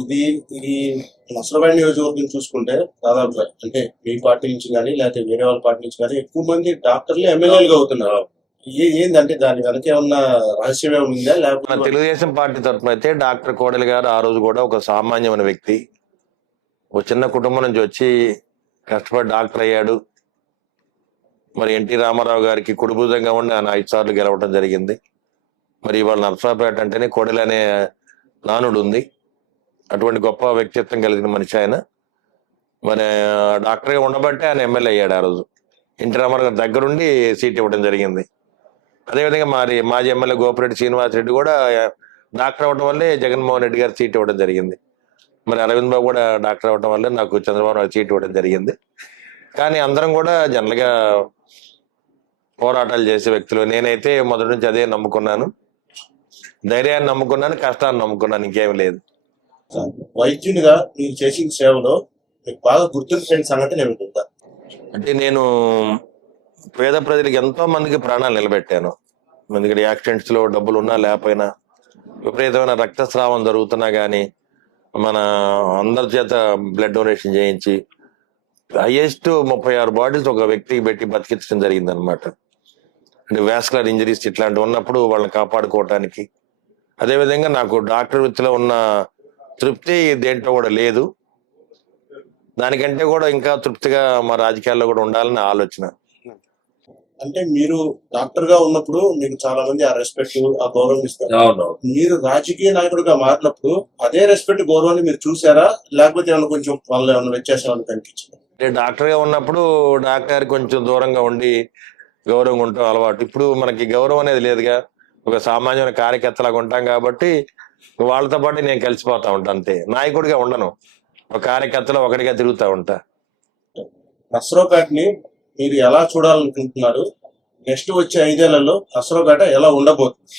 ఇది ఈ నసరాబాద్ నియోజకవర్గం చూసుకుంటే దాదాపుగా అంటే మీ పార్టీ నుంచి కానీ లేకపోతే వేరే వాళ్ళ పార్టీ నుంచి కానీ ఎక్కువ మంది డాక్టర్లు ఎమ్మెల్యేలుగా అవుతున్నారు. ఏందంటే దాని వెనక ఏమన్నా రహస్యం ఏమైనా ఉందా మన లేకపోతే తెలుగుదేశం పార్టీ తరఫున అయితే డాక్టర్ కోడెల గారు ఆ రోజు కూడా ఒక సామాన్యమైన వ్యక్తి, ఒక చిన్న కుటుంబం నుంచి వచ్చి కష్టపడి డాక్టర్ అయ్యాడు. మరి ఎన్టీ రామారావు గారికి కుడిభుజంగా ఉండి ఆయన 5 సార్లు గెలవడం జరిగింది. మరి ఇవాళ నర్సరావుపేట అంటేనే కోడెల అనే నానుడు ఉంది. అటువంటి గొప్ప వ్యక్తిత్వం కలిగిన మనిషి ఆయన. మరి డాక్టర్గా ఉండబట్టే ఆయన ఎమ్మెల్యే అయ్యాడు. ఆ రోజు ఎన్టీ రామారావు గారి దగ్గరుండి సీట్ ఇవ్వడం జరిగింది. అదేవిధంగా మరి మాజీ ఎమ్మెల్యే గోపిరెడ్డి శ్రీనివాసరెడ్డి కూడా డాక్టర్ అవ్వడం వల్లే జగన్మోహన్ రెడ్డి గారు సీట్ ఇవ్వడం జరిగింది. మరి అరవింద్ బాబు కూడా డాక్టర్ అవ్వడం వల్లే నాకు చంద్రబాబు నాయుడు సీట్ ఇవ్వడం జరిగింది. కానీ అందరం కూడా జనరల్గా పోరాటాలు చేసే వ్యక్తులు. నేనైతే మొదటి నుంచి అదే నమ్ముకున్నాను, ధైర్యాన్ని నమ్ముకున్నాను, కష్టాన్ని నమ్ముకున్నాను, ఇంకేం లేదు. వైద్యునిగా మీరు చేసిన సేవలో మీకు బాగా గుర్తుండిపోయిన సంగతి ఏమిటందా? అంటే నేను పేద ప్రజలకు ఎంతో మందికి ప్రాణాలు నిలబెట్టాను. ఎందుకంటే యాక్సిడెంట్స్ లో డబ్బులు ఉన్నా లేకపోయినా, విపరీతమైన రక్తస్రావం జరుగుతున్నా కానీ మన అందరి చేత బ్లడ్ డొనేషన్ చేయించి హైయెస్ట్ 36 బాటిల్స్ ఒక వ్యక్తికి పెట్టి బతికించడం జరిగింది అనమాట. అంటే వాస్కులర్ ఇంజరీస్ ఇట్లాంటివి ఉన్నప్పుడు వాళ్ళని కాపాడుకోవటానికి. అదేవిధంగా నాకు డాక్టర్ వృత్తిలో ఉన్న తృప్తి దేంట్లో కూడా లేదు. దానికంటే కూడా ఇంకా తృప్తిగా మా రాజకీయాల్లో కూడా ఉండాలని ఆలోచన. అంటే మీరు డాక్టర్ గా ఉన్నప్పుడు మీకు చాలా మంది ఆ రెస్పెక్ట్ ఆ గౌరవం ఇస్తారు. మీరు రాజకీయ నాయకుడిగా మారినప్పుడు అదే రెస్పెక్ట్ గౌరవాన్ని మీరు చూసారా లేకపోతే ఏమైనా కొంచెం వాళ్ళు ఏమైనా వ్యత్యాసాలు కనిపించింది? అంటే డాక్టర్ గా ఉన్నప్పుడు డాక్టర్ కొంచెం దూరంగా ఉండి గౌరవంగా ఉంటాం అలవాటు. ఇప్పుడు మనకి గౌరవం అనేది లేదుగా. ఒక సామాన్యమైన కార్యకర్తలాగా ఉంటాం కాబట్టి వాళ్ళతో పాటు నేను కలిసిపోతా ఉంటా అంతే. నాయకుడిగా ఉండను, ఒక కార్యకర్తలో ఒకటిగా తిరుగుతా ఉంటా. నసరావుపేటని మీరు ఎలా చూడాలనుకుంటున్నారు? నెక్స్ట్ వచ్చే 5 ఏళ్లలో నసరావుపేట ఎలా ఉండబోతుంది?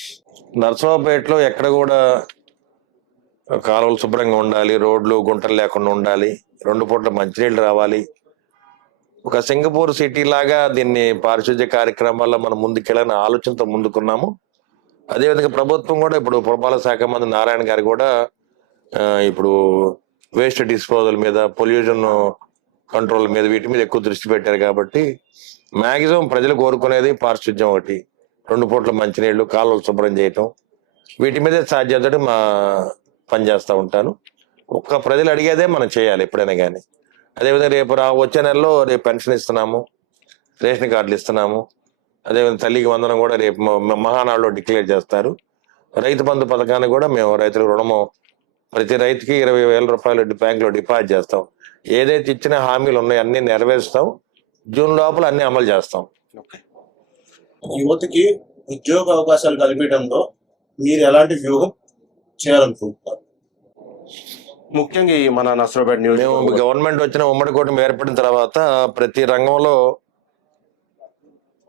నర్సరావుపేటలో ఎక్కడ కూడా కాలువలు శుభ్రంగా ఉండాలి, రోడ్లు గుంటలు లేకుండా ఉండాలి, 2 పూట్ల మంచినీళ్ళు రావాలి. ఒక సింగపూర్ సిటీ లాగా దీన్ని పారిశుద్ధ్య కార్యక్రమాల్లో మనం ముందుకెళ్ళని ఆలోచనతో ముందుకున్నాము. అదేవిధంగా ప్రభుత్వం కూడా ఇప్పుడు పురపాలక శాఖ మంత్రి నారాయణ గారు కూడా ఇప్పుడు వేస్ట్ డిస్పోజల్ మీద, పొల్యూషన్ కంట్రోల్ మీద, వీటి మీద ఎక్కువ దృష్టి పెట్టారు. కాబట్టి మాక్సిమం ప్రజలు కోరుకునేది పారిశుద్ధ్యం ఒకటి, 2 పూట్ల మంచినీళ్లు, కాలువలు శుభ్రం చేయటం, వీటి మీదే సాధ్యత మా పనిచేస్తూ ఉంటాను. ఒక్క ప్రజలు అడిగేదే మనం చేయాలి ఎప్పుడైనా కానీ. అదేవిధంగా రేపు వచ్చే నెలలో రేపు పెన్షన్ ఇస్తున్నాము, రేషన్ కార్డులు ఇస్తున్నాము. అదేవిధంగా తల్లికి వందనం కూడా రేపు మహానాడులో డిక్లేర్ చేస్తారు. రైతు బంధు పథకాన్ని కూడా మేము రైతులకు రుణము ప్రతి రైతుకి 20,000 రూపాయలు బ్యాంకులో డిపాజిట్ చేస్తాం. ఏదైతే ఇచ్చిన హామీలు ఉన్నాయో అన్ని నెరవేరుస్తాం. జూన్ లోపల అన్ని అమలు చేస్తాం. యువతకి ఉద్యోగ అవకాశాలు కల్పించడంలో మీరు ఎలాంటి వ్యూహం చేయాలనుకుంటున్నారు? ముఖ్యంగా ఈ మన నసరావుపేట మేము గవర్నమెంట్ వచ్చిన ఉమ్మడి కూటమి ఏర్పడిన తర్వాత ప్రతి రంగంలో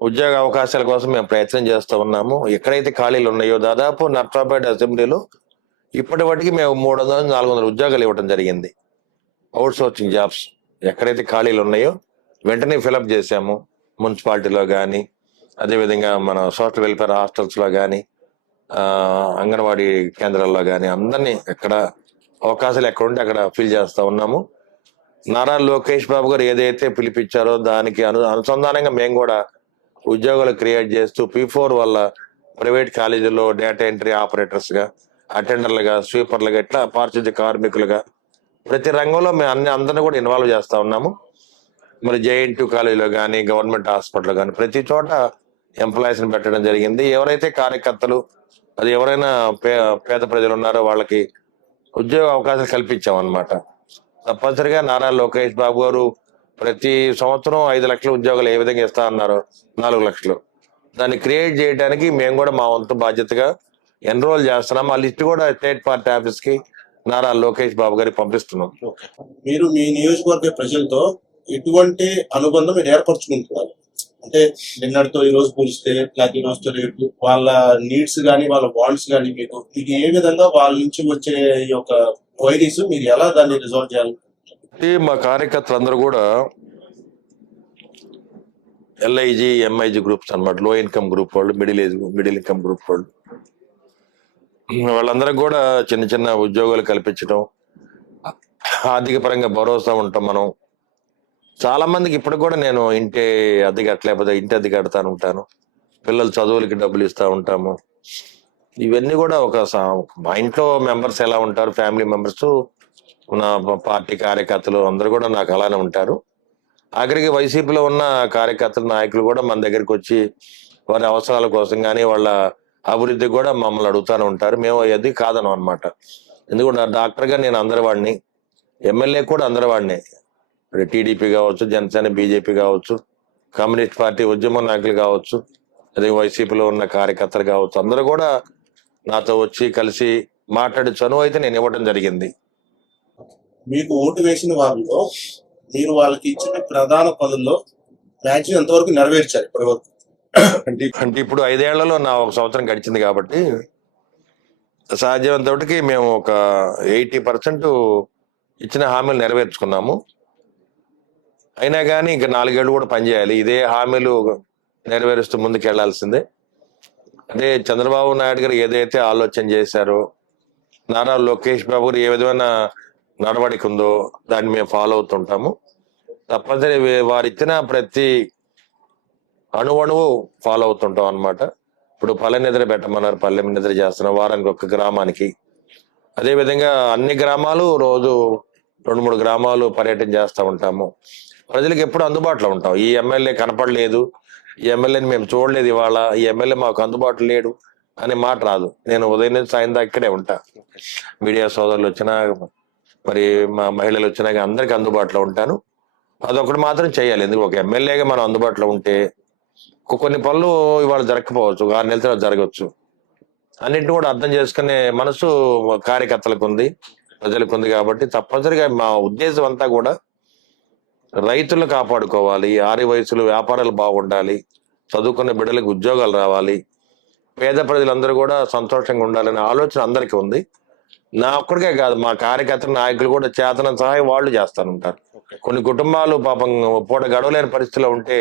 ఉద్యోగ అవకాశాల కోసం మేము ప్రయత్నం చేస్తూ ఉన్నాము. ఎక్కడైతే ఖాళీలు ఉన్నాయో దాదాపు నర్సరావుపేట అసెంబ్లీలో ఇప్పటి వాటికి మేము 300-400 ఉద్యోగాలు ఇవ్వడం జరిగింది. అవుట్ సోర్సింగ్ జాబ్స్ ఎక్కడైతే ఖాళీలు ఉన్నాయో వెంటనే ఫిలప్ చేశాము. మున్సిపాలిటీలో కానీ, అదేవిధంగా మన సోషల్ వెల్ఫేర్ హాస్టల్స్లో కానీ, అంగన్వాడీ కేంద్రాల్లో కానీ అందరినీ ఎక్కడ అవకాశాలు ఎక్కడ ఉంటే అక్కడ ఫిల్ చేస్తూ ఉన్నాము. నారా లోకేష్ బాబు గారు ఏదైతే పిలిపించారో దానికి అనుసంధానంగా మేము కూడా ఉద్యోగాలు క్రియేట్ చేస్తూ P4 వల్ల ప్రైవేట్ కాలేజీల్లో డేటా ఎంట్రీ ఆపరేటర్స్గా, అటెండర్లుగా, స్వీపర్లుగా, ఇట్లా పారిశుద్ధ్య కార్మికులుగా ప్రతి రంగంలో మేము అందరినీ కూడా ఇన్వాల్వ్ చేస్తూ ఉన్నాము. మరి JNT కాలేజీలో కానీ, గవర్నమెంట్ హాస్పిటల్లో కానీ ప్రతి చోట ఎంప్లాయీస్ని పెట్టడం జరిగింది. ఎవరైతే కార్యకర్తలు, అది ఎవరైనా పేద ప్రజలు ఉన్నారో వాళ్ళకి ఉద్యోగ అవకాశాలు కల్పించామన్నమాట. తప్పనిసరిగా నారా లోకేష్ బాబు గారు ప్రతి సంవత్సరం 5 లక్షల ఉద్యోగాలు ఏ విధంగా ఇస్తా అన్నారో 4 లక్షలు, దాన్ని క్రియేట్ చేయడానికి మేము కూడా మా వంతు బాధ్యతగా ఎన్రోల్ చేస్తున్నాము. ఆ లిస్ట్ కూడా స్టేట్ పార్టీ ఆఫీస్ కి నారా లోకేష్ బాబు గారికి పంపిస్తున్నాం. మీరు మీ నియోజకవర్గ ప్రజలతో ఎటువంటి అనుబంధం మీరు ఏర్పరచుకుంటున్నారు? అంటే నిన్నటితో ఈ రోజు పోలిస్తే లేకపోతే ఈ రోజుతో రేపు వాళ్ళ నీడ్స్ కానీ, వాళ్ళ వాంట్స్ కానీ మీకు ఏ విధంగా వాళ్ళ నుంచి వచ్చే ఈ యొక్క క్వైరీస్ మీరు ఎలా దాన్ని రిజాల్వ్ చేయాలి? మా కార్యకర్తలు అందరూ కూడా LIG, MIG గ్రూప్స్ అన్నమాట. లో ఇన్కమ్ గ్రూప్ వాళ్ళు, మిడిల్ ఇన్కమ్ గ్రూప్ వాళ్ళు, వాళ్ళందరూ కూడా చిన్న చిన్న ఉద్యోగాలు కల్పించడం, ఆర్థిక పరంగా భరోసా ఉంటాం మనం. చాలా మందికి ఇప్పుడు కూడా నేను ఇంటి అద్దె కట్టలేకపోతే ఇంటి అద్దె కడతాను ఉంటాను. పిల్లల చదువులకి డబ్బులు ఇస్తా ఉంటాము. ఇవన్నీ కూడా మా ఇంట్లో మెంబర్స్ ఎలా ఉంటారు, ఫ్యామిలీ మెంబర్స్, నా పార్టీ కార్యకర్తలు అందరూ కూడా నాకు అలానే ఉంటారు. ఆఖరికి వైసీపీలో ఉన్న కార్యకర్తలు, నాయకులు కూడా మన దగ్గరికి వచ్చి వారి అవసరాల కోసం కానీ వాళ్ళ అభివృద్ధి కూడా మమ్మల్ని అడుగుతూనే ఉంటారు. మేము అది కాదనం అనమాట. ఎందుకంటే డాక్టర్గా నేను అందరి వాడిని, ఎమ్మెల్యే కూడా అందరి వాడిని. టీడీపీ కావచ్చు, జనసేన, బీజేపీ కావచ్చు, కమ్యూనిస్ట్ పార్టీ ఉద్యమ నాయకులు కావచ్చు, అదే వైసీపీలో ఉన్న కార్యకర్తలు కావచ్చు, అందరూ కూడా నాతో వచ్చి కలిసి మాట్లాడే చనువు అయితే నేను ఇవ్వడం జరిగింది. మీకు ఓటు వేసిన వాళ్ళలో మీరు వాళ్ళకి ఇచ్చిన ప్రధాన పనుల్లో మ్యాక్సిమం ఎంతవరకు నెరవేర్చారు ఇప్పటి వరకు? అంటే ఇప్పుడు 5 ఏళ్లలో నా 1 సంవత్సరం గడిచింది కాబట్టి సాధ్యమైనంతటికి మేము ఒక 80% ఇచ్చిన హామీలు నెరవేర్చుకున్నాము. అయినా కానీ ఇంకా 4 ఏళ్ళు కూడా పనిచేయాలి. ఇదే హామీలు నెరవేరుస్తూ ముందుకు వెళ్లాల్సిందే. అంటే చంద్రబాబు నాయుడు గారు ఏదైతే ఆలోచన చేశారో, నారా లోకేష్ బాబు గారు ఏ విధమైన నడవడిక ఉందో దాన్ని మేము ఫాలో అవుతుంటాము. తప్పనిసరి వారు ఇచ్చిన ప్రతి అణువణువు ఫాలో అవుతుంటాం అనమాట. ఇప్పుడు పల్లె నిద్ర పెట్టమన్నారు, పల్లె నిద్ర చేస్తున్నాం వారానికి 1 గ్రామానికి. అదేవిధంగా అన్ని గ్రామాలు రోజు 2-3 గ్రామాలు పర్యటన చేస్తూ ఉంటాము. ప్రజలకు ఎప్పుడు అందుబాటులో ఉంటాం. ఈ ఎమ్మెల్యే కనపడలేదు, ఈ ఎమ్మెల్యేని మేము చూడలేదు, ఇవాళ ఈ ఎమ్మెల్యే మాకు అందుబాటులో లేడు అనే మాట రాదు. నేను ఉదయం నుంచి సాయం దాకా ఇక్కడే ఉంటా. మీడియా సోదరులు వచ్చినా, మరి మా మహిళలు వచ్చినా అందరికి అందుబాటులో ఉంటాను. అదొకటి మాత్రం చేయాలి. ఎందుకు ఒక ఎమ్మెల్యేగా మనం అందుబాటులో ఉంటే కొన్ని పనులు ఇవాళ జరగకపోవచ్చు, 6 నెలల తర్వాత జరగవచ్చు. అన్నింటిని కూడా అర్థం చేసుకునే మనసు కార్యకర్తలకు ఉంది, ప్రజలకు ఉంది. కాబట్టి తప్పనిసరిగా మా ఉద్దేశం అంతా కూడా రైతులను కాపాడుకోవాలి, ఆరి వయసులు వ్యాపారాలు బాగుండాలి, చదువుకున్న బిడ్డలకు ఉద్యోగాలు రావాలి, పేద ప్రజలందరూ కూడా సంతోషంగా ఉండాలనే ఆలోచన అందరికీ ఉంది. నా ఒక్కడికే కాదు, మా కార్యకర్తల నాయకులు కూడా చేతన సహాయం వాళ్ళు చేస్తానంటారు. కొన్ని కుటుంబాలు పాపం పూట గడవలేని పరిస్థితిలో ఉంటే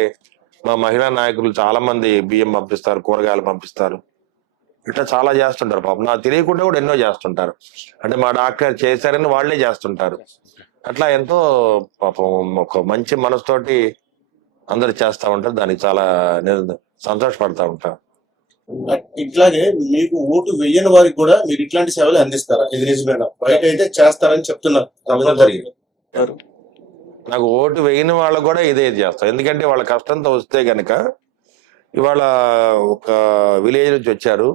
మా మహిళా నాయకులు చాలా మంది బియ్యం పంపిస్తారు, కూరగాయలు పంపిస్తారు, ఇట్లా చాలా చేస్తుంటారు. పాపం నాకు తెలియకుండా కూడా ఎన్నో చేస్తుంటారు. అంటే మా డాక్టర్ చేశారని వాళ్ళే చేస్తుంటారు. అట్లా ఎంతో పాపం ఒక మంచి మనసుతోటి అందరు చేస్తా ఉంటారు. దానికి చాలా సంతోషపడతా ఉంటారు. ఇట్లాగే మీకు ఓటు వెయ్యని వారికి కూడా మీరు ఇట్లాంటి సేవలు అందిస్తారా? ఇది నిజమేనా? బయట అయితే చేస్తారని చెప్తున్నారు. నాకు ఓటు వేయని వాళ్ళకు కూడా ఇదే చేస్తాం. ఎందుకంటే వాళ్ళ కష్టంతో వస్తే గనక, ఇవాళ ఒక విలేజ్ నుంచి వచ్చారు,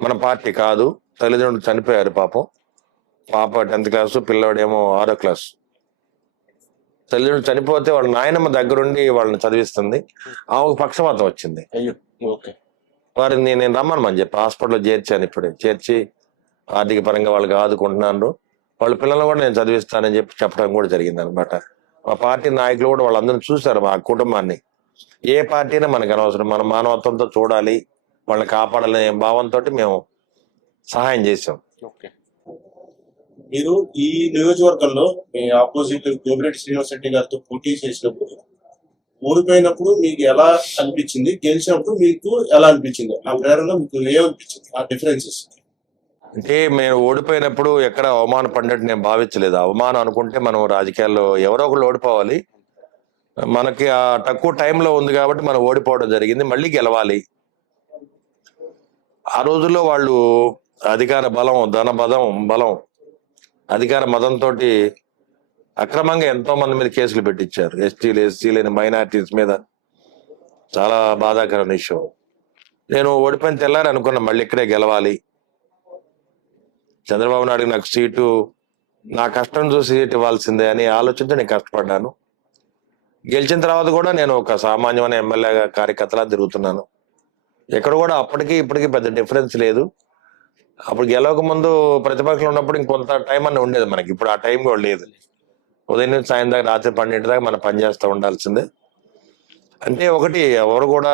మన పార్టీ కాదు, తల్లిదండ్రులు చనిపోయారు పాపం. పాప 10th క్లాసు, పిల్లవాడేమో 6వ క్లాసు. తల్లిదండ్రులు చనిపోతే వాళ్ళ నాయనమ్మ దగ్గరుండి వాళ్ళని చదివిస్తుంది. ఆమెకు పక్షపాతం వచ్చింది. వారిని నేను రమ్మని చెప్పి హాస్పిటల్లో చేర్చాను. ఇప్పుడే చేర్చి ఆర్థిక పరంగా వాళ్ళకి ఆదుకుంటున్నాను. వాళ్ళ పిల్లలు కూడా నేను చదివిస్తానని చెప్పడం కూడా జరిగింది అనమాట. మా పార్టీ నాయకులు కూడా వాళ్ళందరినీ చూశారు. మా కుటుంబాన్ని ఏ పార్టీ అయినా మనకు అనవసరం, మన మానవత్వంతో చూడాలి, వాళ్ళని కాపాడాలనే భావంతో మేము సహాయం చేశాం. మీరు ఈ నియోజకవర్గంలో మీ ఆపోజిట్ గోపిరెడ్డి శ్రీనివాస్ రెడ్డి గారితో పోటీ చేసినప్పుడు ఓడిపోయినప్పుడు మీకు ఎలా అనిపించింది, గెలిచినప్పుడు మీకు ఎలా అనిపించింది? ఆ ప్రేరణ మీకు ఏమనిపించింది? ఆ డిఫరెన్సెస్ అంటే మేము ఓడిపోయినప్పుడు ఎక్కడ అవమానం పడినట్టు నేను భావించలేదు. అవమానం అనుకుంటే మనం రాజకీయాల్లో ఎవరో ఒకళ్ళు ఓడిపోవాలి. మనకి ఆ తక్కువ టైంలో ఉంది కాబట్టి మనం ఓడిపోవడం జరిగింది. మళ్ళీ గెలవాలి. ఆ రోజుల్లో వాళ్ళు అధికార బలం, బలం, అధికార మదంతో అక్రమంగా ఎంతో మంది మీద కేసులు పెట్టించారు. ఎస్సీలు, మైనారిటీస్ మీద. చాలా బాధాకరమైన విషయం. నేను ఓడిపోయిన తెల్లారి అనుకున్నా మళ్ళీ ఇక్కడే గెలవాలి, చంద్రబాబు నాయుడు నాకు సీటు, నా కష్టం చూసి సీటు ఇవ్వాల్సిందే అని ఆలోచించి నేను కష్టపడ్డాను. గెలిచిన తర్వాత కూడా నేను ఒక సామాన్యమైన ఎమ్మెల్యే కార్యకర్తలా తిరుగుతున్నాను. ఎక్కడ కూడా అప్పటికి ఇప్పటికీ పెద్ద డిఫరెన్స్ లేదు. అప్పుడు గెలవక ముందు ప్రతిపక్షంలో ఉన్నప్పుడు ఇంకొంత టైం అన్న ఉండేది మనకి. ఇప్పుడు ఆ టైం కూడా లేదు. ఉదయం నుంచి సాయం దాకా, రాత్రి 12 దాకా మనం పనిచేస్తూ ఉండాల్సిందే. అంటే ఒకటి, ఎవరు కూడా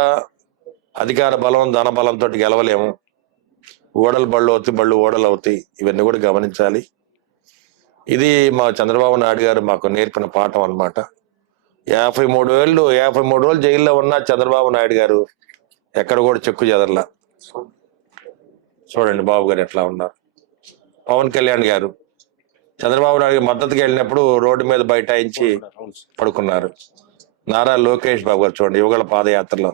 అధికార బలం, ధన బలంతో గెలవలేము. ఓడలు బళ్ళు అవుతాయి, బళ్ళు ఓడలు అవుతాయి. ఇవన్నీ కూడా గమనించాలి. ఇది మా చంద్రబాబు నాయుడు గారు మాకు నేర్పిన పాఠం అన్నమాట. 53 రోజులు జైల్లో ఉన్న చంద్రబాబు నాయుడు గారు ఎక్కడ కూడా చెక్కు చెదరలా. చూడండి బాబు గారు ఎట్లా ఉన్నారు. పవన్ కళ్యాణ్ గారు చంద్రబాబు నాయుడు మద్దతుకి వెళ్ళినప్పుడు రోడ్డు మీద బైఠాయించి పడుకున్నారు. నారా లోకేష్ బాబు గారు చూడండి, యువగల పాదయాత్రలో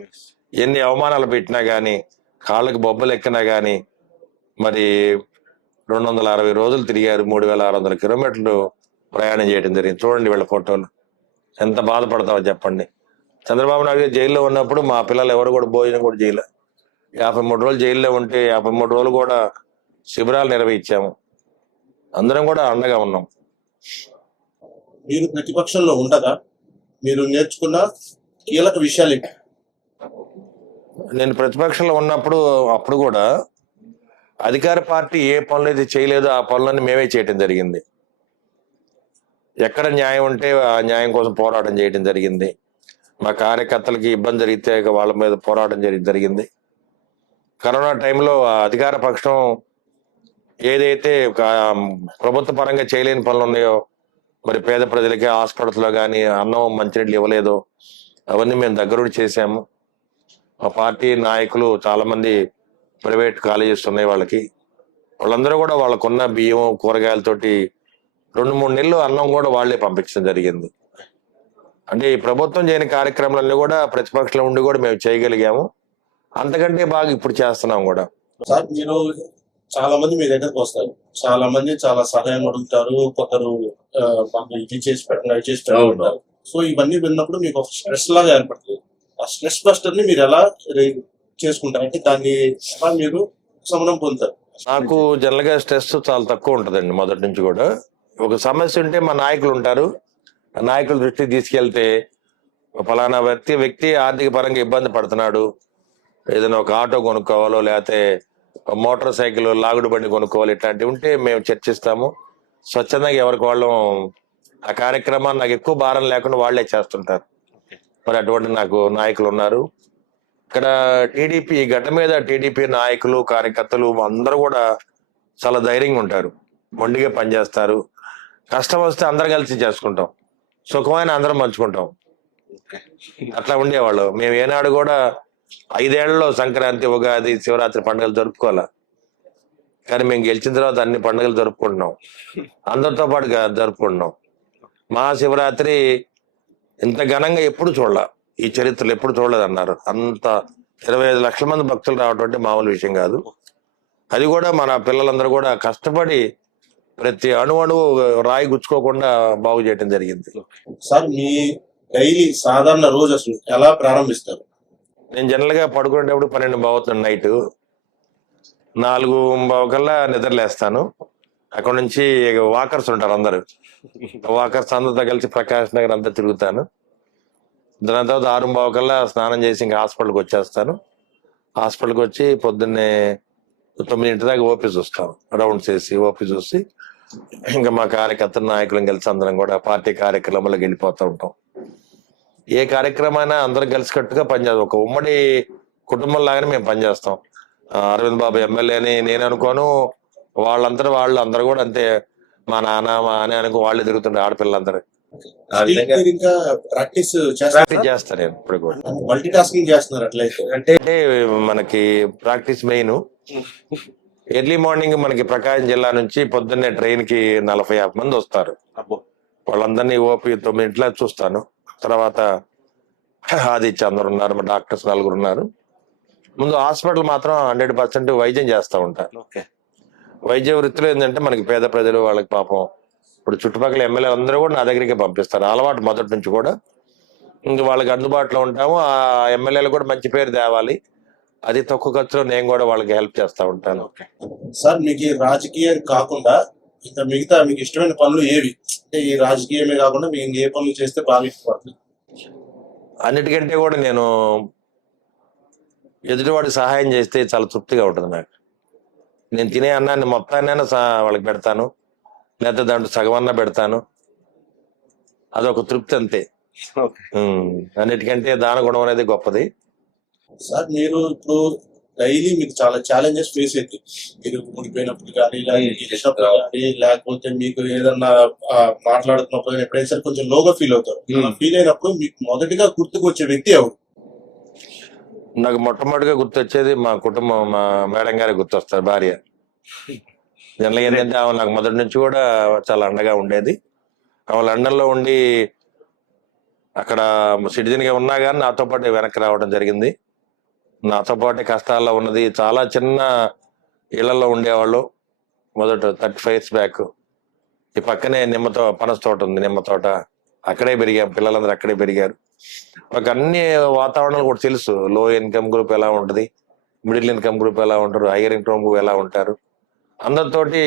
ఎన్ని అవమానాలు పెట్టినా గానీ, కాళ్ళకి బొబ్బలు ఎక్కినా గానీ, మరి 260 రోజులు తిరిగారు. 3600 కిలోమీటర్లు ప్రయాణం చేయడం జరిగింది. చూడండి వీళ్ళ ఫోటోలు, ఎంత బాధపడతామో చెప్పండి. చంద్రబాబు నాయుడు జైల్లో ఉన్నప్పుడు మా పిల్లలు ఎవరు కూడా భోజనం కూడా చేయలే. 53 రోజులు జైల్లో ఉంటే 53 రోజులు కూడా శిబిరాలు నిర్వహించాము. అందరం కూడా అండగా ఉన్నాం. మీరు ప్రతిపక్షంలో ఉండగా మీరు నేర్చుకున్న కీలక విషయాలు ఏంటి? నేను ప్రతిపక్షంలో ఉన్నప్పుడు అప్పుడు కూడా అధికార పార్టీ ఏ పనులు అయితే చేయలేదో ఆ పనులన్నీ మేమే చేయటం జరిగింది. ఎక్కడ న్యాయం ఉంటే ఆ న్యాయం కోసం పోరాటం చేయడం జరిగింది. మా కార్యకర్తలకి ఇబ్బంది జరిగితే వాళ్ళ మీద పోరాటం జరిగింది. కరోనా టైంలో ఆ అధికార పక్షం ఏదైతే ప్రభుత్వ పరంగా చేయలేని పనులు ఉన్నాయో, మరి పేద ప్రజలకి హాస్పిటల్స్లో కానీ అన్నం మంచినీళ్ళు ఇవ్వలేదో అవన్నీ మేము దగ్గరుండి చేశాము. మా పార్టీ నాయకులు చాలా మంది ప్రైవేట్ కాలేజెస్ ఉన్నాయి వాళ్ళందరూ కూడా వాళ్ళకున్న బియ్యం కూరగాయలతోటి 2-3 నెలలు అన్నం కూడా వాళ్ళే పంపించడం జరిగింది. అంటే ఈ ప్రభుత్వం చేయని కార్యక్రమాలన్నీ కూడా ప్రతిపక్షంలో ఉండి కూడా మేము చేయగలిగాము. అంతకంటే బాగా ఇప్పుడు చేస్తున్నాం కూడా. సార్ మీరు చాలా మంది మీ దగ్గరకు వస్తారు, చాలా మంది చాలా సహాయం అడుగుతారు, కొందరు మాకు ఇది చేసి పెట్టండి అవి చేసి పెట్టంటారు. సో ఇవన్నీ విన్నప్పుడు మీకు ఒక స్ట్రెస్ లాగా ఏర్పడుతుంది. ఆ స్ట్రెస్ బస్టర్ ని మీరు ఎలా చేసుకుంటారు, అంటే దాన్ని ఎలా మీరు సమనం పొందుతారు? నాకు జనరల్ గా స్ట్రెస్ చాలా తక్కువ ఉంటుందండి. మొదటి నుంచి కూడా ఒక సమస్య ఉంటే మా నాయకులు ఉంటారు, ఆ నాయకుల దృష్టికి తీసుకెళ్తే ఫలానా వ్యక్తి ఆర్థిక పరంగా ఇబ్బంది పడుతున్నాడు, ఏదైనా ఒక ఆటో కొనుక్కోవాలో లేకపోతే మోటార్ సైకిల్ లాగుడు బండి కొనుక్కోవాలి, ఇట్లాంటివి ఉంటే మేము చర్చిస్తాము. స్వచ్ఛందంగా ఎవరికి వాళ్ళం ఆ కార్యక్రమాన్ని నాకు ఎక్కువ భారం లేకుండా వాళ్లే చేస్తుంటారు. మరి అటువంటి నాకు నాయకులు ఉన్నారు. ఇక్కడ టీడీపీ గడ్డ మీద టీడీపీ నాయకులు కార్యకర్తలు అందరూ కూడా చాలా ధైర్యంగా ఉంటారు, మొండిగా పనిచేస్తారు. కష్టం వస్తే అందరు కలిసి చేసుకుంటాం, సుఖమైన అందరం పంచుకుంటాం. అట్లా ఉండేవాళ్ళు. మేము ఏనాడు కూడా 5 ఏళ్లలో సంక్రాంతి, ఉగాది, శివరాత్రి పండుగలు జరుపుకోవాలా, కానీ మేము గెలిచిన తర్వాత అన్ని పండుగలు జరుపుకుంటున్నాం, అందరితో పాటు జరుపుకుంటున్నాం. మహాశివరాత్రి ఇంత ఘనంగా ఎప్పుడు చూడాల, ఈ చరిత్రలో ఎప్పుడు చూడలేదు అన్నారు. అంత 25 లక్షల మంది భక్తులు రావటం అంటే మామూలు విషయం కాదు. అది కూడా మన పిల్లలందరూ కూడా కష్టపడి ప్రతి అణువు రాయి గుచ్చుకోకుండా బాగు చేయడం జరిగింది. సార్ మీ డైలీ సాధారణ రోజు అసలు ఎలా ప్రారంభిస్తారు? నేను జనరల్ గా పడుకునేటప్పుడు 12 అవుతుంది నైట్. 4:15 కల్లా నిద్రలేస్తాను. అక్కడ నుంచి వాకర్స్ ఉంటారు, అందరు వాకర్స్ అందరితో కలిసి ప్రకాష్ నగర్ అంతా తిరుగుతాను. దాని తర్వాత 6:15 కల్లా స్నానం చేసి ఇంకా హాస్పిటల్కి వచ్చేస్తాను. హాస్పిటల్కి వచ్చి పొద్దున్నే 9 దాకా ఓపీ చూస్తాం, రౌండ్స్ వేసి ఓపీ చూసి ఇంకా మా కార్యకర్తల నాయకులను కలిసి అందరం కూడా పార్టీ కార్యక్రమాలకు వెళ్ళిపోతూ ఉంటాం. ఏ కార్యక్రమైనా అందరం కలిసికట్టుగా పనిచేస్తాం, ఒక ఉమ్మడి కుటుంబం లాగానే మేము పనిచేస్తాం. అరవింద్ బాబు ఎమ్మెల్యే అని నేను అనుకోను, వాళ్ళు అందరూ కూడా అంతే, మా నాన్న మా అని అనుకో వాళ్ళే తిరుగుతుండే ఆడపిల్లలందరూ. ఇంకా ప్రాక్టీస్ చేస్తారు నేను ఇప్పుడు కూడా. మల్టీ టాస్కింగ్ చేస్తున్నారు అట్లయితే? అంటే మనకి ప్రాక్టీస్ మెయిన్. ఎర్లీ మార్నింగ్ మనకి ప్రకాశం జిల్లా నుంచి పొద్దున్నే ట్రైన్ కి 40-50 మంది వస్తారు. వాళ్ళందరినీ ఓపీ 9 చూస్తాను. తర్వాత ఆదిత్య అందరు ఉన్నారు, మా డాక్టర్స్ 4 ఉన్నారు. ముందు హాస్పిటల్ మాత్రం 100% వైద్యం చేస్తూ ఉంటాను. వైద్య వృత్తిలో ఏంటంటే మనకి పేద ప్రజలు వాళ్ళకి పాపం ఇప్పుడు చుట్టుపక్కల ఎమ్మెల్యే అందరూ కూడా నా దగ్గరికి పంపిస్తారు, అలవాటు మొదటి నుంచి కూడా. ఇంక వాళ్ళకి అందుబాటులో ఉంటాము. ఆ ఎమ్మెల్యేలు కూడా మంచి పేరు తేవాలి, అది తక్కువ ఖర్చులో నేను కూడా వాళ్ళకి హెల్ప్ చేస్తూ ఉంటాను. సార్ మీకు రాజకీయం కాకుండా ఇంకా మిగతా మీకు ఇష్టమైన పనులు ఏవి? అంటే ఈ రాజకీయమే కాకుండా మీకు ఇంకే పనులు చేస్తే బాగా ఇష్టపడుతుంది? అన్నిటికంటే కూడా నేను ఎదుటివాడికి సహాయం చేస్తే చాలా తృప్తిగా ఉంటుంది నాకు. నేను తినే అన్నాన్ని మొత్తాన్ని వాళ్ళకి పెడతాను, లేకపోతే దాంట్లో సగం అన్నా పెడతాను, అదొక తృప్తి అంతే. అన్నిటికంటే దాన గుణం అనేది గొప్పది. సార్ మీరు ఇప్పుడు డైలీ మీకు చాలా ఛాలెంజెస్ ఫేస్ అవుతాయి, మీరు ఊడిపోయినప్పుడు కానీ లేకపోతే మీకు ఏదన్నా మాట్లాడుతున్నప్పుడు ఎప్పుడైనా సరే కొంచెం లోగా ఫీల్ అవుతారు. ఫీల్ అయినప్పుడు మీకు మొదటిగా గుర్తుకు వచ్చే వ్యక్తి ఎవరు? నాకు మొట్టమొదటిగా గుర్తొచ్చేది మా కుటుంబం, మా మేడం గారే గుర్తొస్తారు, భార్య. జనరల్గా ఏంటంటే ఆమె నాకు మొదటి నుంచి కూడా చాలా అండగా ఉండేది. ఆమె లండన్ లో ఉండి అక్కడ సిటిజన్ గా ఉన్నా కానీ నాతో పాటు వెనక్కి రావడం జరిగింది. నాతో పాటు కష్టాల్లో ఉన్నది. చాలా చిన్న ఇళ్లలో ఉండేవాళ్ళు మొదట 35 years బ్యాక్. ఈ పక్కనే పనస తోట ఉంది, నిమ్మ తోట. అక్కడే పెరిగాం, పిల్లలందరూ అక్కడే పెరిగారు. మాకు అన్ని వాతావరణాలు కూడా తెలుసు. లో ఇన్కమ్ గ్రూప్ ఎలా ఉంటుంది, మిడిల్ ఇన్కమ్ గ్రూప్ ఎలా ఉంటారు, హైయర్ ఇన్కమ్ గ్రూప్ ఎలా ఉంటారు, అందరితోటి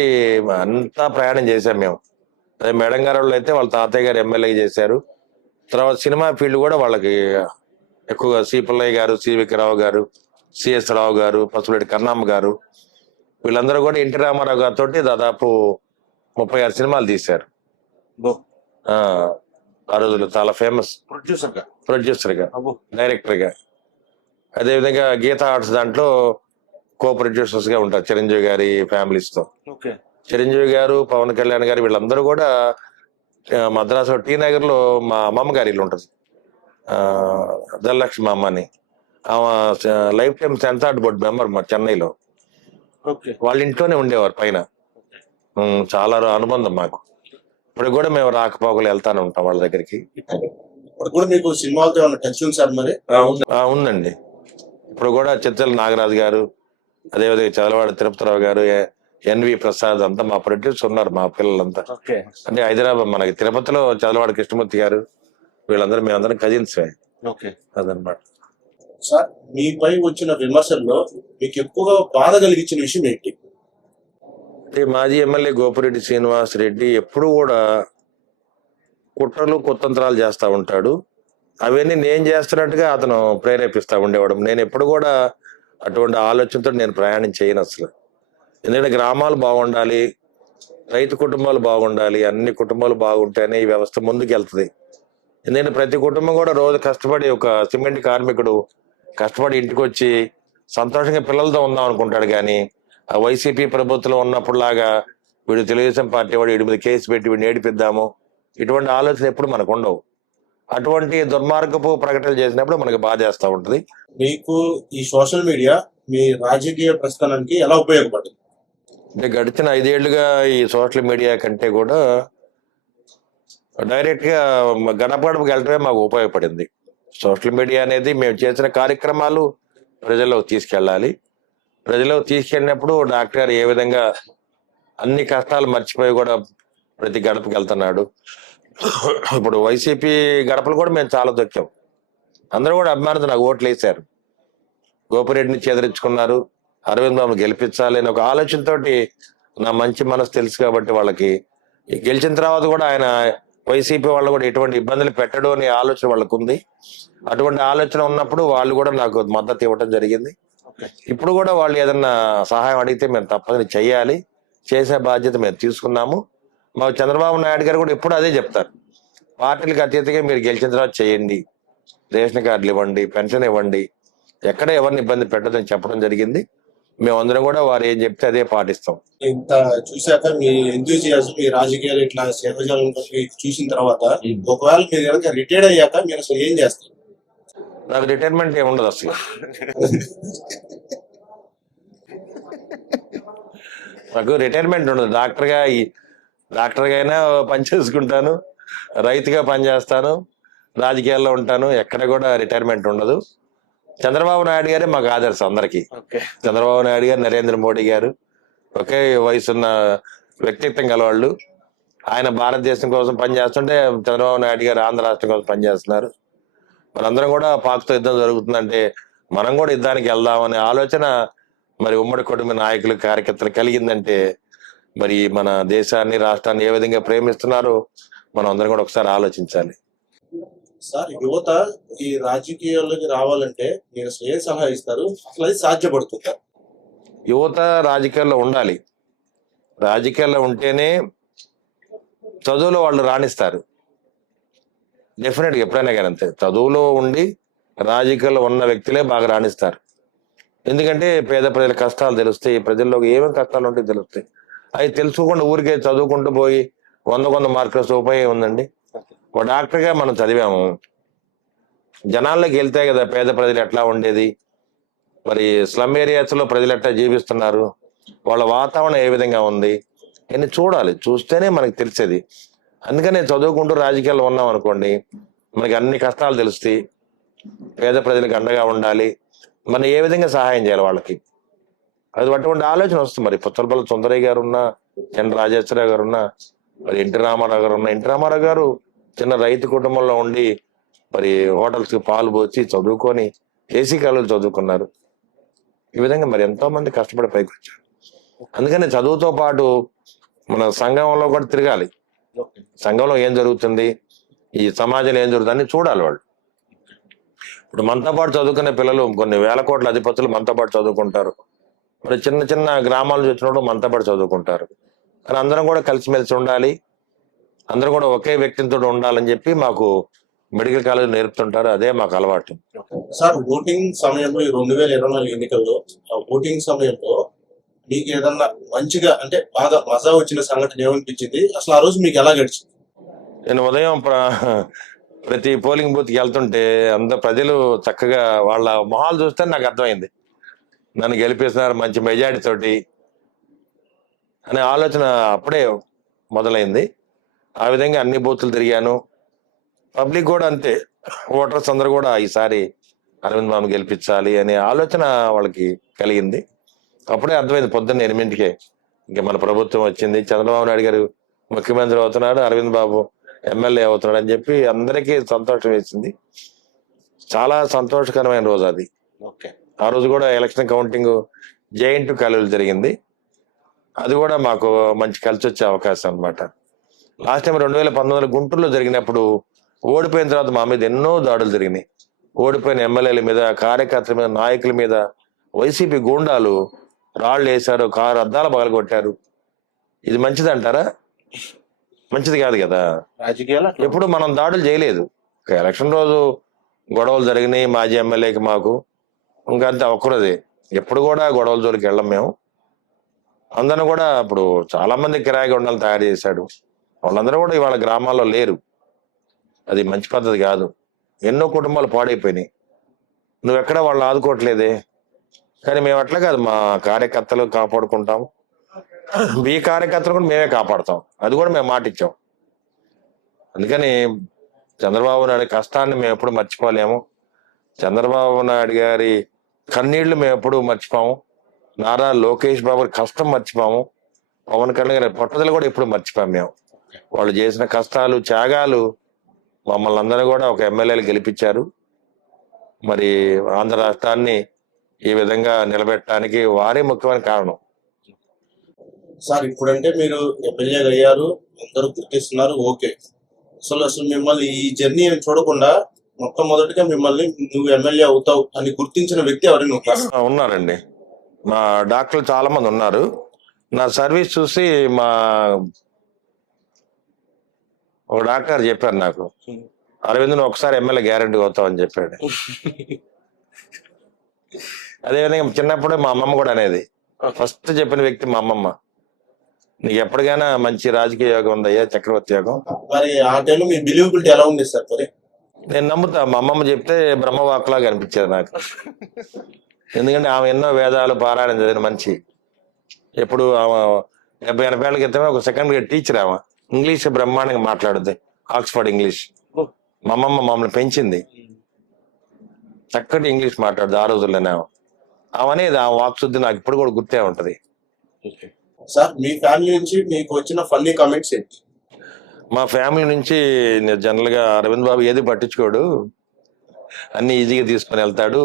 అంతా ప్రయాణం చేశాం మేము. అదే మేడం గారు వాళ్ళు అయితే వాళ్ళ తాతయ్య గారు ఎమ్మెల్యే చేశారు. తర్వాత సినిమా ఫీల్డ్ కూడా వాళ్ళకి ఎక్కువగా సి పుల్లయ్య గారు, సివికి రావు గారు, సిఎస్ రావు గారు, పసుపులేటి కన్నమ్మ గారు, వీళ్ళందరూ కూడా ఎన్టీ రామారావు గారితో దాదాపు 36 సినిమాలు తీశారు. ఆ ఆ రోజుల్లో చాలా ఫేమస్ ప్రొడ్యూసర్ గా, డైరెక్టర్ గా. అదేవిధంగా గీతా ఆర్ట్స్ దాంట్లో కో ప్రొడ్యూసర్స్ గా ఉంటారు చిరంజీవి గారి ఫ్యామిలీస్ తో. చిరంజీవి గారు, పవన్ కళ్యాణ్ గారు వీళ్ళందరూ కూడా మద్రాసులో టీ నగర్ లో మా అమ్మమ్మ గారి ఇల్లు ఉంటుంది, ధనలక్ష్మి అమ్మ అని. ఆమె life time censor board member మా చెన్నైలో. వాళ్ళ ఇంట్లోనే ఉండేవారు పైన. చాలా అనుబంధం మాకు. ఇప్పుడు కూడా మేము రాకపోకలు వెళ్తానే ఉంటాం వాళ్ళ దగ్గరికి. ఇప్పుడు కూడా మీకు సినిమాలతో ఏమైనా టచ్ ఉంది సార్ మరి? ఉందండి. ఇప్పుడు కూడా చిత్తల నాగరాజు గారు, అదేవిధంగా చదలవాడ తిరుపతిరావు గారు, ఎన్వి ప్రసాద్ అంతా మా ప్రొడ్యూసర్ ఉన్నారు, మా పిల్లలంతా. అంటే హైదరాబాద్ మనకి తిరుపతిలో చదలవాడ కృష్ణమూర్తి గారు, వీళ్ళందరూ మేమందరం కజిన్స్. అదనమాట. సార్, మీపై వచ్చిన విమర్శల్లో మీకు ఎక్కువగా బాధ కలిగించిన విషయం ఏంటి? అంటే మాజీ ఎమ్మెల్యే గోపిరెడ్డి శ్రీనివాస్ రెడ్డి ఎప్పుడు కూడా కుట్రలు కుతంత్రాలు చేస్తా ఉంటాడు. అవన్నీ నేను చేస్తున్నట్టుగా అతను ప్రేరేపిస్తా ఉండేవాడు. నేను ఎప్పుడు కూడా అటువంటి ఆలోచనతో నేను ప్రయాణం చేయను అసలు. ఎందుకంటే గ్రామాలు బాగుండాలి, రైతు కుటుంబాలు బాగుండాలి, అన్ని కుటుంబాలు బాగుంటేనే ఈ వ్యవస్థ ముందుకు వెళ్తుంది. ఎందుకంటే ప్రతి కుటుంబం కూడా రోజు కష్టపడి, ఒక సిమెంట్ కార్మికుడు కష్టపడి ఇంటికి వచ్చి సంతోషంగా పిల్లలతో ఉందాం అనుకుంటాడు. కానీ ఆ వైసీపీ ప్రభుత్వంలో ఉన్నప్పుడు లాగా వీడు తెలుగుదేశం పార్టీ వాడు వీడి మీద కేసు పెట్టి వీడిని ఏడిపిద్దాము, ఇటువంటి ఆలోచన ఎప్పుడు మనకు ఉండవు. అటువంటి దుర్మార్గపు ప్రకటనలు చేసినప్పుడు మనకి బాధ చేస్తూ ఉంటుంది. మీకు ఈ సోషల్ మీడియా మీ రాజకీయ ప్రస్థానానికి ఎలా ఉపయోగపడుతుంది? అంటే గడిచిన 5 ఏళ్లుగా ఈ సోషల్ మీడియా కంటే కూడా డైరెక్ట్ గా గడప గడపకి వెళ్ళటమే మాకు ఉపయోగపడింది. సోషల్ మీడియా అనేది మేము చేసిన కార్యక్రమాలు ప్రజల్లోకి తీసుకెళ్ళాలి. ప్రజల్లోకి తీసుకెళ్ళినప్పుడు డాక్టర్ గారు ఏ విధంగా అన్ని కష్టాలు మర్చిపోయి కూడా ప్రతి గడపకి వెళ్తున్నాడు. ఇప్పుడు వైసీపీ గడపలు కూడా మేము చాలా దొక్కాం. అందరూ కూడా అభిమానులు నాకు ఓట్లు వేశారు, గోపిరెడ్డిని చేదరించుకున్నారు, అరవింద్ బాబుని గెలిపించాలి అని ఒక ఆలోచనతోటి నా మంచి మనసు తెలుసు కాబట్టి వాళ్ళకి గెలిచిన తర్వాత కూడా ఆయన వైసీపీ వాళ్ళు కూడా ఎటువంటి ఇబ్బందులు పెట్టడు అనే ఆలోచన వాళ్ళకు ఉంది. అటువంటి ఆలోచన ఉన్నప్పుడు వాళ్ళు కూడా నాకు మద్దతు ఇవ్వడం జరిగింది. ఇప్పుడు కూడా వాళ్ళు ఏదన్నా సహాయం అడిగితే మేము తప్పని చెయ్యాలి, చేసే బాధ్యత మేము తీసుకున్నాము. మా చంద్రబాబు నాయుడు గారు కూడా ఎప్పుడు అదే చెప్తారు, పార్టీలకు అతీతంగా మీరు గెలిచిన తర్వాత చేయండి, రేషన్ కార్డులు ఇవ్వండి, పెన్షన్ ఇవ్వండి, ఎక్కడ ఎవరిని ఇబ్బంది పెట్టదని చెప్పడం జరిగింది. మేమందరం కూడా వారు ఏం చెప్తే అదే పాటిస్తాం. ఇంత చూశాక మీ ఎంతూజియాజం, మీ రాజకీయాలు ఇట్లా సేవజాలం చూసిన తర్వాత ఒకవేళ మీరు కనుక రిటైర్డ్ అయ్యాక మీరు అసలు ఏం చేస్తారు? నాకు రిటైర్మెంట్ ఏమి ఉండదు అసలు. నాకు రిటైర్మెంట్ ఉండదు. డాక్టర్గా అయినా పని చేసుకుంటాను, రైతుగా పనిచేస్తాను, రాజకీయాల్లో ఉంటాను. ఎక్కడ కూడా రిటైర్మెంట్ ఉండదు. చంద్రబాబు నాయుడు గారే మాకు ఆదర్శం అందరికీ. చంద్రబాబు నాయుడు గారు, నరేంద్ర మోడీ గారు ఒకే వయసున్న వ్యక్తిత్వం గలవాళ్ళు. ఆయన భారతదేశం కోసం పనిచేస్తుంటే చంద్రబాబు నాయుడు గారు ఆంధ్ర రాష్ట్రం కోసం పనిచేస్తున్నారు. మనందరం కూడా పాక్తో యుద్ధం జరుగుతుందంటే మనం కూడా యుద్ధానికి వెళ్దామనే ఆలోచన మరి ఉమ్మడి కుటుంబ నాయకులు, కార్యకర్తలు కలిగిందంటే మరి మన దేశాన్ని, రాష్ట్రాన్ని ఏ విధంగా ప్రేమిస్తున్నారో మనం అందరం కూడా ఒకసారి ఆలోచించాలి. సార్, యువత ఈ రాజకీయాల్లోకి రావాలంటే మీరు అసలు ఏం సలహా ఇస్తారు? అసలు అది సాధ్యపడుతుందా? యువత రాజకీయాల్లో ఉండాలి. రాజకీయాల్లో ఉంటేనే చదువులో వాళ్ళు రాణిస్తారు. డెఫినెట్గా ఎప్పుడైనా కానీ అంతే. చదువులో ఉండి రాజకీయాల్లో ఉన్న వ్యక్తులే బాగా రాణిస్తారు. ఎందుకంటే పేద ప్రజల కష్టాలు తెలుస్తాయి, ప్రజల్లోకి ఏమేమి కష్టాలు ఉంటాయి తెలుస్తాయి. అవి తెలుసుకోకుండా ఊరికే చదువుకుంటూ పోయి 100 మార్కుల ఉపయోగం ఉందండి. ఒక డాక్టర్గా మనం చదివాము, జనాల్లోకి వెళ్తే కదా పేద ప్రజలు ఎట్లా ఉండేది, మరి స్లమ్ ఏరియాస్ లో ప్రజలు ఎట్లా జీవిస్తున్నారు, వాళ్ళ వాతావరణం ఏ విధంగా ఉంది అని చూడాలి. చూస్తేనే మనకి తెలిసేది. అందుకనే చదువుకుంటూ రాజకీయాల్లో ఉన్నాం అనుకోండి, మనకి అన్ని కష్టాలు తెలుస్తాయి. పేద ప్రజలకు అండగా ఉండాలి, మనం ఏ విధంగా సహాయం చేయాలి వాళ్ళకి, అది అటువంటి ఆలోచన వస్తుంది. మరి పుచ్చలపల్లి సుందరయ్య గారు ఉన్నా, ఎన్ రాజేశ్వరరావు గారు ఉన్నా, మరి ఎన్టీ రామారావు గారు ఉన్నా. ఎన్టీ రామారావు గారు చిన్న రైతు కుటుంబంలో ఉండి మరి హోటల్స్ కి పాలు పోసి చదువుకొని ఏసీ కాలేజీలో చదువుకున్నారు. ఈ విధంగా మరి ఎంతో మంది కష్టపడి పైకి వచ్చారు. అందుకని చదువుతో పాటు మన సంఘంలో కూడా తిరగాలి. సంఘంలో ఏం జరుగుతుంది, ఈ సమాజంలో ఏం జరుగుతుంది అని చూడాలి వాళ్ళు. ఇప్పుడు మనతో పాటు చదువుకునే పిల్లలు కొన్ని వేల కోట్ల అధిపతులు మనతో పాటు చదువుకుంటారు. మరి చిన్న చిన్న గ్రామాల నుంచి వచ్చినప్పుడు మనతో పాటు చదువుకుంటారు. కానీ అందరం కూడా కలిసిమెలిసి ఉండాలి, అందరం కూడా ఒకే వ్యక్తితో ఉండాలని చెప్పి మాకు మెడికల్ కాలేజ్ నేర్పుతుంటారు. అదే మాకు అలవాటు. సార్, ఓటింగ్ సమయంలో ఈ 2024 ఎన్నికల్లో ఓటింగ్ సమయంలో మీకు ఏదన్నా మంచిగా అంటే బాగా మజా వచ్చిన సంఘటన ఏమనిపించింది? అసలు ఆ రోజు మీకు ఎలా గడిచింది? నేను ఉదయం ప్రతి పోలింగ్ బూత్ కి వెళ్తుంటే అంత ప్రజలు చక్కగా వాళ్ళ మొహాలు చూస్తే నాకు అర్థమైంది, నన్ను గెలిపిస్తున్నారు మంచి మెజారిటీ తోటి అనే ఆలోచన అప్పుడే మొదలైంది. ఆ విధంగా అన్ని బూతులు తిరిగాను. పబ్లిక్ కూడా అంతే, ఓటర్స్ అందరూ కూడా ఈసారి అరవింద్ బాబుని గెలిపించాలి అనే ఆలోచన వాళ్ళకి కలిగింది. అప్పుడే అర్థమైంది పొద్దున్న 8కే ఇంకా మన ప్రభుత్వం వచ్చింది, చంద్రబాబు నాయుడు గారు ముఖ్యమంత్రి అవుతున్నాడు, అరవింద్ బాబు ఎమ్మెల్యే అవుతున్నాడు అని చెప్పి అందరికీ సంతోషం వేసింది. చాలా సంతోషకరమైన రోజు అది. ఆ రోజు కూడా ఎలక్షన్ కౌంటింగ్ జేఎన్టీ కాలేజీలో జరిగింది. అది కూడా మాకు మంచి కలిసి వచ్చే అవకాశం అన్నమాట. లాస్ట్ టైం 2019 గుంటూరులో జరిగినప్పుడు ఓడిపోయిన తర్వాత మా మీద ఎన్నో దాడులు జరిగినాయి. ఓడిపోయిన ఎమ్మెల్యేల మీద, కార్యకర్తల మీద, నాయకుల మీద వైసీపీ గూండాలు రాళ్లు వేశారు, కారు అద్దాలు పగలగొట్టారు. ఇది మంచిది అంటారా? మంచిది కాదు కదా. రాజకీయాలు ఎప్పుడు మనం దాడులు చేయలేదు. ఎలక్షన్ రోజు గొడవలు జరిగినాయి మాజీ ఎమ్మెల్యేకి మాకు, ఇంకా అంతే ఒక్కరోజే. ఎప్పుడు కూడా గొడవల జోలికి వెళ్ళం మేము. అందరిని కూడా ఇప్పుడు చాలా మంది కిరాయి గొండలు తయారు చేశాడు, వాళ్ళందరూ కూడా ఇవాళ గ్రామాల్లో లేరు. అది మంచి పద్ధతి కాదు. ఎన్నో కుటుంబాలు పాడైపోయినాయి, నువ్వెక్కడ వాళ్ళు ఆదుకోవట్లేదే. కానీ మేము అట్లా కాదు, మా కార్యకర్తలు కాపాడుకుంటాం, మీ కార్యకర్తలు కూడా మేమే కాపాడుతాం, అది కూడా మేము మాట ఇచ్చాం. అందుకని చంద్రబాబు నాయుడు కష్టాన్ని మేము ఎప్పుడు మర్చిపోలేము, చంద్రబాబు నాయుడు గారి కన్నీళ్లు మేము ఎప్పుడు మర్చిపోము, నారా లోకేష్ బాబు కష్టం మర్చిపోము, పవన్ కళ్యాణ్ గారి పట్టుదల కూడా ఎప్పుడు మర్చిపోయాం మేము. వాళ్ళు చేసిన కష్టాలు, త్యాగాలు మమ్మల్ని అందరూ కూడా ఒక ఎమ్మెల్యేలు గెలిపించారు. మరి ఆంధ్ర రాష్ట్రాన్ని ఈ విధంగా నిలబెట్టడానికి వారే ముఖ్యమైన కారణం. సార్, ఇప్పుడంటే మీరు ఎమ్మెల్యే అయ్యారు, అందరూ గుర్తిస్తున్నారు, ఓకే. అసలు మిమ్మల్ని ఈ జర్నీ చూడకుండా మొట్టమొదటిగా మిమ్మల్ని నువ్వు ఎమ్మెల్యే అవుతావు అని గుర్తించిన వ్యక్తి ఎవరైనా ఉన్నారండి, మా డాక్టర్లు చాలా మంది ఉన్నారు. నా సర్వీస్ చూసి మా ఒక డాక్టర్ చెప్పారు నాకు, అరవింద్ ఒకసారి ఎమ్మెల్యే గ్యారెంటీ అవుతావు అని చెప్పాడు. అదేవిధంగా చిన్నప్పుడే మా అమ్మమ్మ కూడా అనేది, ఫస్ట్ చెప్పిన వ్యక్తి మా అమ్మమ్మ, నీకు ఎప్పటికైనా మంచి రాజకీయ యోగం ఉందయ్యా, చక్రవర్తి యోగం. మరి ఆ టైంలో మీ బిలీవబిలిటీ ఎలా ఉంది సార్? మరి నేను నమ్ముతా, మా అమ్మమ్మ చెప్తే బ్రహ్మవాక్లాగా అనిపించేది నాకు. ఎందుకంటే ఆమె ఎన్నో వేదాలు పారాయణం చదివిన మంచి. ఎప్పుడు ఆమె 70-80 ఏళ్ళ క్రితమే ఒక సెకండ్ గ్రేడ్ టీచర్, ఆమె ఇంగ్లీష్ బ్రహ్మాండంగా మాట్లాడుద్ది, ఆక్స్ఫర్డ్ ఇంగ్లీష్. మా అమ్మమ్మ మమ్మల్ని పెంచింది, చక్కటి ఇంగ్లీష్ మాట్లాడుద్ది ఆ రోజుల్లోనే. ఆమె అనేది ఆ వాక్శుద్ధి నాకు ఇప్పుడు కూడా గుర్తే ఉంటది. సార్, మీ ఫ్యామిలీ నుంచి మీకు వచ్చిన ఫన్నీ కామెంట్స్ ఏంటి? మా ఫ్యామిలీ నుంచి జనరల్ గా అరవింద్ బాబు ఏది పట్టించుకోడు, అన్ని ఈజీగా తీసుకుని వెళ్తాడు,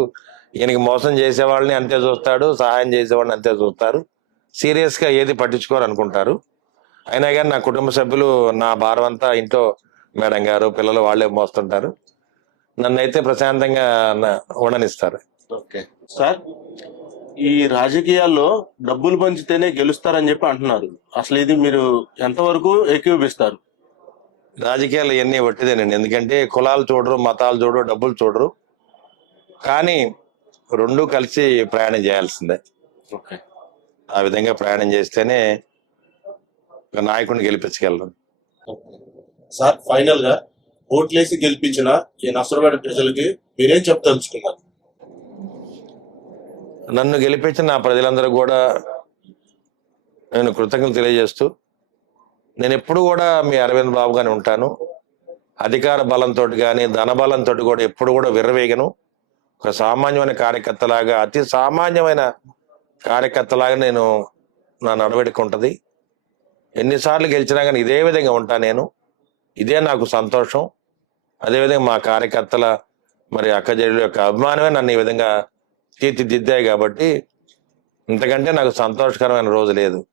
ఈయనకి మోసం చేసే వాళ్ళని అంతే చూస్తాడు, సహాయం చేసేవాడిని అంతే చూస్తారు, సీరియస్ గా ఏది పట్టించుకోరు అనుకుంటారు. అయినా కానీ నా కుటుంబ సభ్యులు నా భారం అంతా ఇంట్లో మేడం గారు, పిల్లలు వాళ్ళే మోస్తుంటారు, నన్ను అయితే ప్రశాంతంగా ఉండనిస్తారు. ఓకే సార్, ఈ రాజకీయాల్లో డబ్బులు పంచితేనే గెలుస్తారని చెప్పి అంటున్నారు, అసలు ఇది మీరు ఎంతవరకు ఏకీభవిస్తారు? రాజకీయాలు ఇవన్నీ ఒట్టిదేనండి, ఎందుకంటే కులాలు చూడరు, మతాలు చూడరు, డబ్బులు చూడరు, కానీ రెండు కలిసి ప్రయాణం చేయాల్సిందే. ఆ విధంగా ప్రయాణం చేస్తేనే నాయకుడిని గెలిపించగలరు. సార్, ఫైనల్ గా ఓట్లేసి గెలిపించిన ఈ నర్సరావుపేట ప్రజలకి మీరేం చెప్తలుచుకున్నారు? నన్ను గెలిపించిన నా ప్రజలందరూ కూడా నేను కృతజ్ఞతలు తెలియజేస్తూ నేను ఎప్పుడు కూడా మీ అరవింద్ బాబు గాని ఉంటాను. అధికార బలంతో కానీ ధన బలంతో కూడా ఎప్పుడు కూడా విర్రవేగను. ఒక సామాన్యమైన కార్యకర్తలాగా, అతి సామాన్యమైన కార్యకర్తలాగా నేను నా నడవడిక ఉంటుంది. ఎన్నిసార్లు గెలిచినా కానీ ఇదే విధంగా ఉంటా నేను. ఇదే నాకు సంతోషం. అదేవిధంగా మా కార్యకర్తల మరి అక్కజల్లుల యొక్క అభిమానమే నన్ను ఈ విధంగా తీర్చిదిద్దాయి. కాబట్టి ఇంతకంటే నాకు సంతోషకరమైన రోజు లేదు.